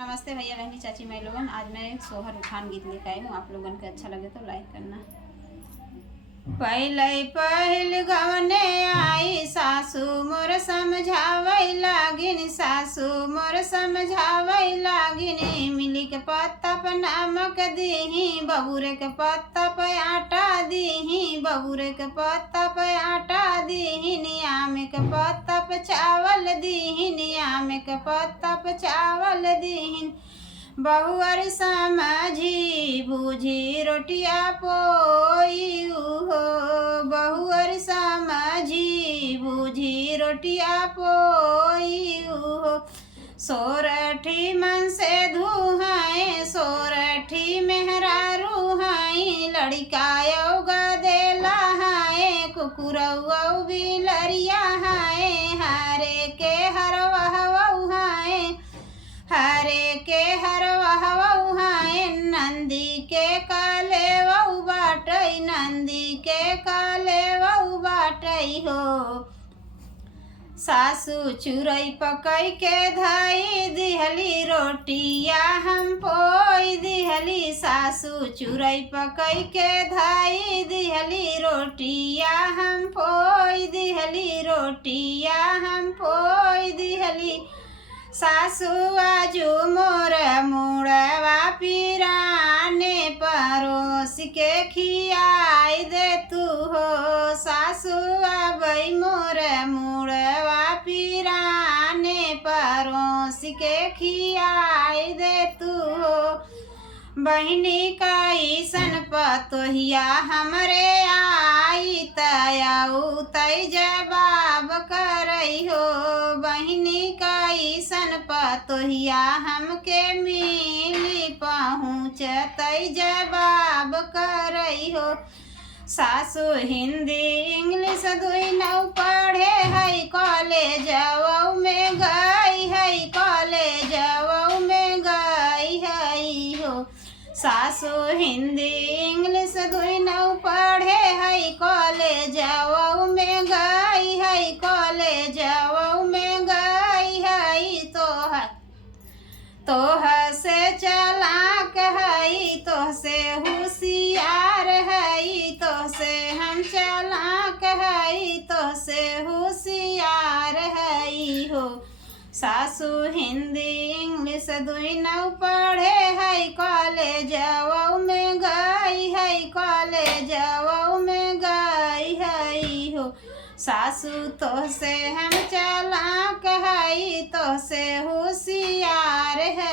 नमस्ते भैया बहनी चाची मैं लोगन। आज मैं एक सोहर उठान गीत लेकर आई हूँ। आप लोगन के अच्छा लगे तो लाइक करना। पहले पहल गवने आई सासू मोर समझावै लागिन, सासू मोर समझावै लागिन। मिली के पत्ता पर नमक दीही, बबूरे के पत्ता पर आटा दीही, बबूरे के पत्ता पर आटा दीहिन। आम के पत्ता पर चावल दीहिन, आम के पत्ता पर चावल दीहिन। बहुअर समझी बूझी रोटिया पोई हो, बहुअर समझी बूझी रोटिया पोई हो। सोरठी मन से धुहाए, सोरठी मेहरारू हाई। लड़िकायो गदेला हाय, कुकुरौ बिलरिया हाय। हरे के हरवहु हाय, हरे के हरवहु हाय। नंदी के कालेवु बाटै, नंदी के कालेवु बाटै हो। सासू चुरई पकई के धाई दिहली, रोटिया हम पोई दिहली। सासू चुरई पकई के धाई दिहली, रोटिया हम पोई दिहली, रोटिया हम पोई दिहली। सासू आजू मोर मुड़वा पिराने, परोस के खियाई दे तू हो। सासू आबई मोर मुड़वा पिराने, परोस के खियाई दे तू हो। बहिनी कैसन पतोहिया हमरे आई, तयाऊ तै जवाब करई हो। बहिनी कैसन पतोहिया हमके मिली, पहुँच तै जवाब करई हो। सासू हिंदी इंग्लिश दुई नौ पढ़े है, कॉलेजवौ में गई है, कॉलेजवौ में गई है हो। सासू हिंदी इंग्लिश दुई नौ पढ़े है, कॉलेजवौ में गई है, कॉलेजवौ में गई है। तोह से चालाक है, तोह से होशियार है, तोह से हम चालाक है, तोह से होशियार है हो। सासू हिंदी इंग्लिश दुई नौ पढ़े है, कॉलेजवौ में गई है, कॉलेजवौ में गई है हो। सासू तोह से हम चालाक है, तोह से होशियार है।